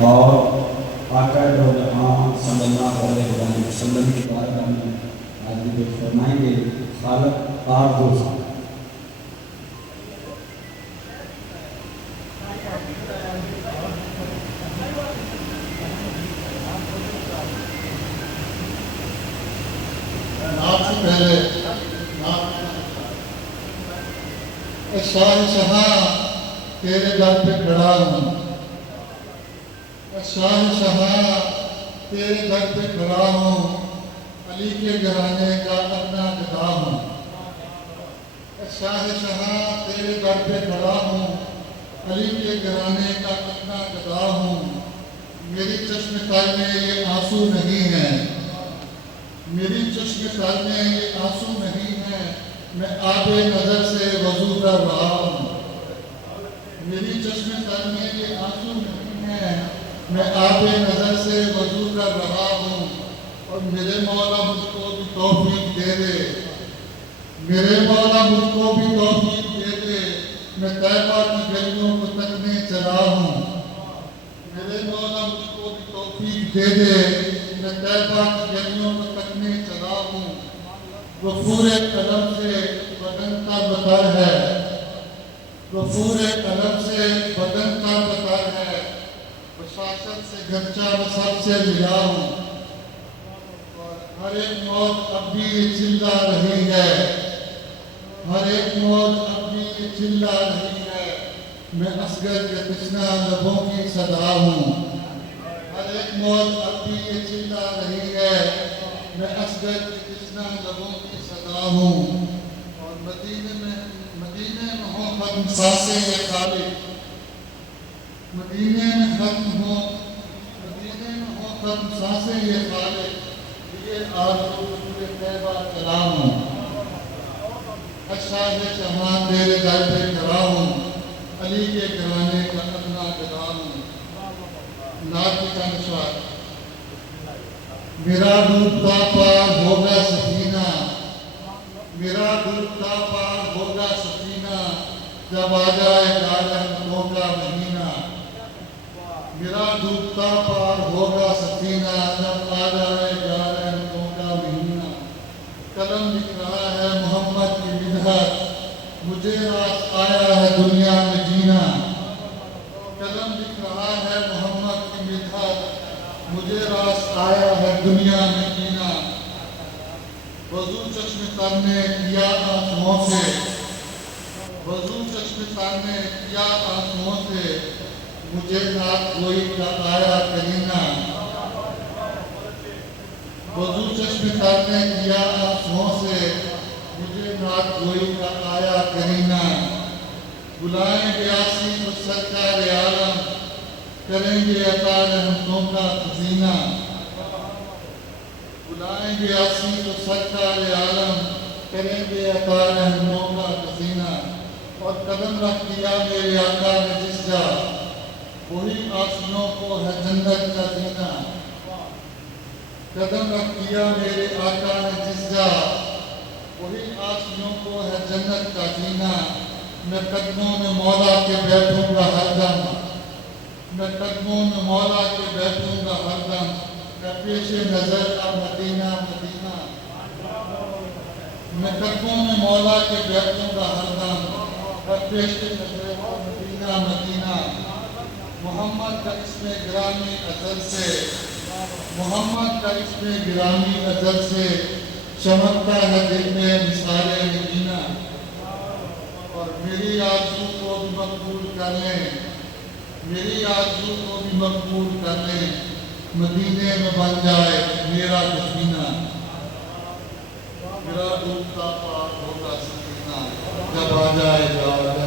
اور آقا دو جہاں صلی اللہ علیہ وسلم کی بارگاہ میں حاضری پیش فرمائیں گے خالق آردو صاحب۔ شاہنشاہ تیرے در پہ کھڑا ہوں، شاہنشاہ تیرے در پہ کھڑا ہوں، علی کے گھرانے کا اپنا گدا ہوں۔ شاہنشاہ تیرے در پہ کھڑا ہوں، علی کے گھرانے کا اپنا گدا ہوں۔ میری چشم تر میں یہ آنسو نہیں ہے، میری چشم تر میں یہ آنسو نہیں ہے، میں آب نظر سے وضو کر رہا ہوں۔ میری چشم تر میں یہ آنسو نہیں ہے، میں آب نظر سے وضو کر رہا ہوں۔ اور میرے مولا مجھ کو بھی توفیق دے دے، میرے مولا مجھ کو بھی توفیق دے دے، میں طیبہ کی گلیوں کو تکنے چلا ہوں۔ میرے مولا مجھ کو بھی توفیق دے دے، میں طیبہ کی گلیوں کو تکنے چلا ہوں۔ غفور قلم سے بدن کا بتر ہے، غفور قلم سے بدن کا بتر ہے، بشاشت سے گرچہ میں سب سے ملا ہوں۔ اور ہر ایک موت اب بھی چلا رہی ہے، ہر ایک موت اب بھی چلا رہی ہے، میں اصغر کے تشنہ لبوں کی صدا ہوں۔ ہر ایک موت اب بھی چلا رہی ہے، میں اصغر کے تشنہ لبوں کی صدا ہوں۔ اور مدینے میں ہو ختم سانسیں یہ خالق، مدینے میں ہو ختم سانسیں یہ خالق، یہ آرزو پورے طیبہ کلام ہوں۔ شاہنشاہ تیرے در پہ کھڑا ہوں، علی کے گھرانے کا اپنا گدا ہوں۔ نعت کی چند اشعار۔ میرا ڈوبتا پار ہوگا سفینہ، میرا ڈوبتا پار ہوگا سفینہ، جب آ جائے گا رحمتوں کا مہینہ۔ میرا ڈوبتا پار ہوگا سفینہ، جب آ جائے گا رحمتوں کا مہینہ۔ قلم لکھ رہا ہے محمد کی مدحت، مجھے راس آیا ہے دنیا میں جینا۔ قلم لکھ رہا ہے محمد کی مدحت، مجھے راس آیا ہے دنیا میں جینا۔ وضو چشم تر نے کیا آنسوؤں سے، وضو چشم تر نے کیا آنسوؤں سے، مجھے نعت گوئی کا آیا کرینا۔ وضو چشم تر نے کیا آنسوؤں سے، مجھے نعت گوئی کا آیا کرینا۔ بلائیں گے آسی کو سرکار عالم، کریں گے عطا رحمتوں کا خزینہ۔ بلائیں گے آسی کو سرکار عالم، کریں گے عطا رحمتوں کا خزینہ۔ اور قدم رکھ دیا میرے آقا نے جس جا، وہی آسنوں کو ہے جنت کا زینہ۔ قدم رکھ دیا میرے آقا نے جس جا، وہی آسنوں کو ہے جنت کا زینہ۔ میں قدموں میں مولا کے بیٹھوں گا ہر دم، میں قدموں میں مولا کے بیٹھوں گا ہر دم، میں پیش نظر اب مدینہ مدینہ۔ میں قدموں میں مولا کے بیٹھوں گا ہر دم، میں پیش نظر اب مدینہ مدینہ۔ محمد کا اسم گرامی ازل سے، محمد کا اسم گرامی ازل سے، چمکتا ہے دل میں مثال مدینہ۔ اور میری آرزو کو بھی مقبول کر لیں، میری آرزو کو بھی مقبول کر لیں، مدینے میں بن جائے میرا دفینہ۔ میرا ڈوبتا پار ہوگا سفینہ، جب آ جائے گا